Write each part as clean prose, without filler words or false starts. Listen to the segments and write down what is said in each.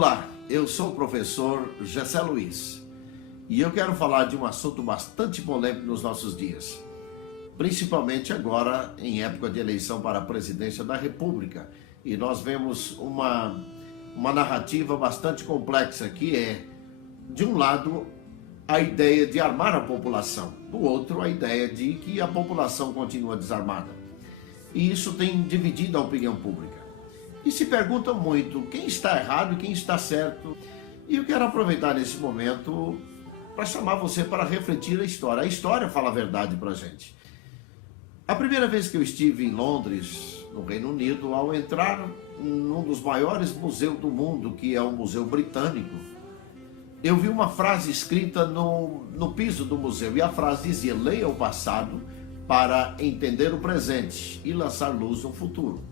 Olá, eu sou o professor Gessé Luiz e eu quero falar de um assunto bastante polêmico nos nossos dias, principalmente agora em época de eleição para a presidência da República. E nós vemos uma narrativa bastante complexa, que é, de um lado, a ideia de armar a população, do outro, a ideia de que a população continua desarmada. E isso tem dividido a opinião pública. E se pergunta muito quem está errado e quem está certo. E eu quero aproveitar esse momento para chamar você para refletir a história. A história fala a verdade para a gente. A primeira vez que eu estive em Londres, no Reino Unido, ao entrar num dos maiores museus do mundo, que é o Museu Britânico, eu vi uma frase escrita no piso do museu. E a frase dizia: leia o passado para entender o presente e lançar luz no futuro.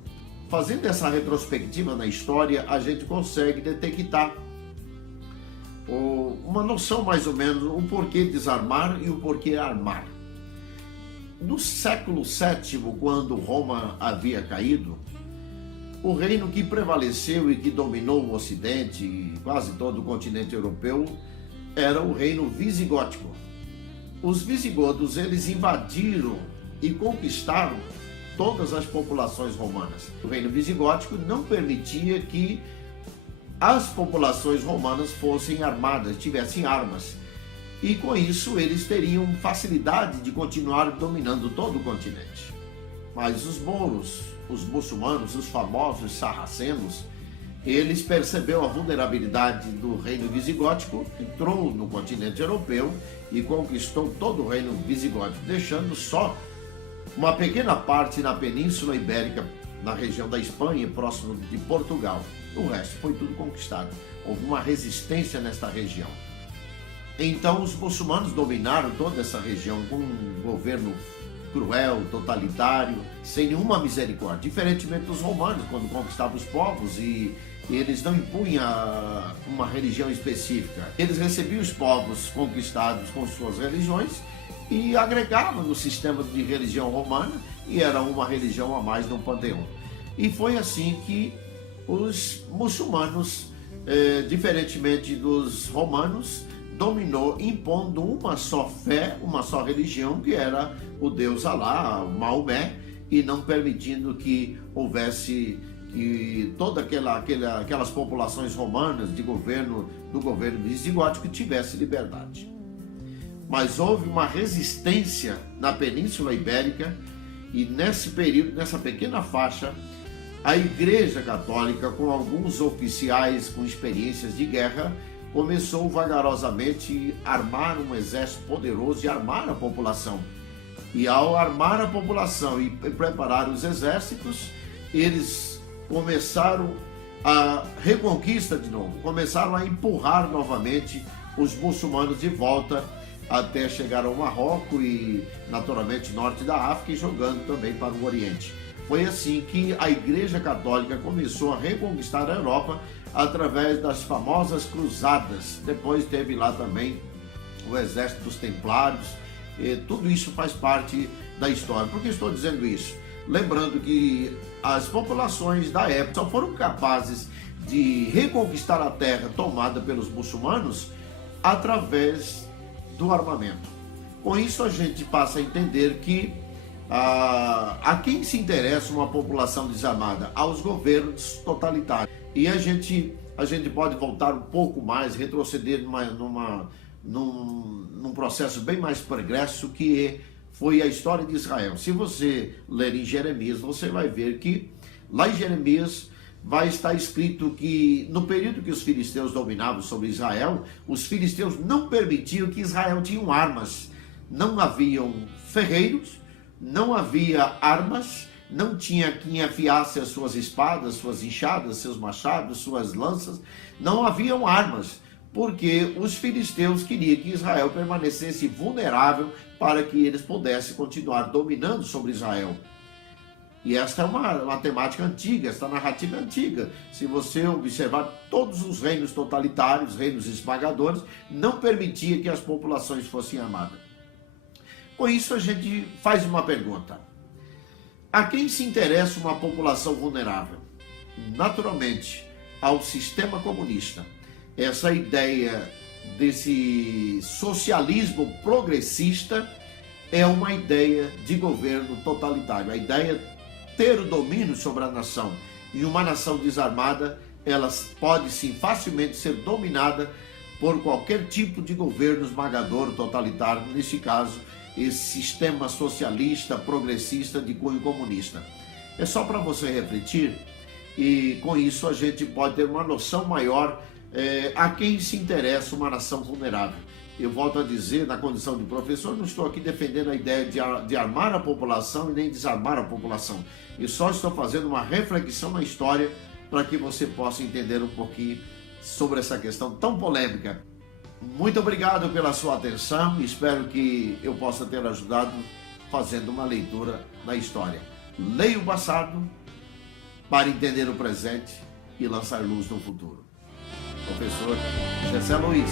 Fazendo essa retrospectiva na história, a gente consegue detectar uma noção mais ou menos, o porquê desarmar e o porquê armar. No século VII, quando Roma havia caído, o reino que prevaleceu e que dominou o Ocidente e quase todo o continente europeu era o reino visigótico. Os visigodos, eles invadiram e conquistaram todas as populações romanas. O reino visigótico não permitia que as populações romanas fossem armadas, tivessem armas. E com isso eles teriam facilidade de continuar dominando todo o continente. Mas os mouros, os muçulmanos, os famosos sarracenos, eles perceberam a vulnerabilidade do reino visigótico, entrou no continente europeu e conquistou todo o reino visigótico, deixando só uma pequena parte na Península Ibérica, na região da Espanha, próximo de Portugal. O resto foi tudo conquistado. Houve uma resistência nesta região. Então os muçulmanos dominaram toda essa região com um governo cruel, totalitário, sem nenhuma misericórdia. Diferentemente dos romanos, quando conquistavam os povos e eles não impunham uma religião específica. Eles recebiam os povos conquistados com suas religiões e agregavam no sistema de religião romana, e era uma religião a mais no panteão. E foi assim que os muçulmanos, diferentemente dos romanos, dominou impondo uma só fé, uma só religião, que era o Deus Alá, o Maomé, e não permitindo que houvesse que todas aquelas populações romanas do governo visigótico tivesse liberdade. Mas houve uma resistência na Península Ibérica, e nesse período, nessa pequena faixa, a Igreja Católica, com alguns oficiais com experiências de guerra, começou vagarosamente a armar um exército poderoso e armar a população. E ao armar a população e preparar os exércitos, eles começaram a reconquista de novo, começaram a empurrar novamente os muçulmanos de volta até chegar ao Marrocos e, naturalmente, norte da África, e jogando também para o Oriente. Foi assim que a Igreja Católica começou a reconquistar a Europa através das famosas cruzadas. Depois teve lá também o exército dos Templários. E tudo isso faz parte da história. Por que estou dizendo isso? Lembrando que as populações da época só foram capazes de reconquistar a terra tomada pelos muçulmanos através do armamento. Com isso a gente passa a entender que a quem se interessa uma população desarmada? Aos governos totalitários. E a gente pode voltar um pouco mais, retroceder num processo bem mais progresso, que foi a história de Israel. Se você ler em Jeremias, você vai ver que lá em Jeremias vai estar escrito que no período que os filisteus dominavam sobre Israel, os filisteus não permitiam que Israel tinha armas. Não haviam ferreiros, não havia armas, não tinha quem afiasse as suas espadas, suas enxadas, seus machados, suas lanças. Não haviam armas, porque os filisteus queriam que Israel permanecesse vulnerável para que eles pudessem continuar dominando sobre Israel. E esta é uma temática antiga, esta narrativa é antiga. Se você observar, todos os reinos totalitários, reinos esmagadores, não permitiam que as populações fossem armadas. Com isso a gente faz uma pergunta: a quem se interessa uma população vulnerável? Naturalmente, ao sistema comunista. Essa ideia desse socialismo progressista é uma ideia de governo totalitário. A ideia de ter o domínio sobre a nação. E uma nação desarmada, ela pode sim facilmente ser dominada por qualquer tipo de governo esmagador totalitário, nesse caso, esse sistema socialista, progressista de cunho comunista. É só para você refletir e com isso a gente pode ter uma noção maior a quem se interessa uma nação vulnerável. Eu volto a dizer, na condição de professor, não estou aqui defendendo a ideia de armar a população e nem desarmar a população. Eu só estou fazendo uma reflexão na história para que você possa entender um pouquinho sobre essa questão tão polêmica. Muito obrigado pela sua atenção e espero que eu possa ter ajudado fazendo uma leitura da história. Leia o passado para entender o presente e lançar luz no futuro. Professor Gessé Luiz.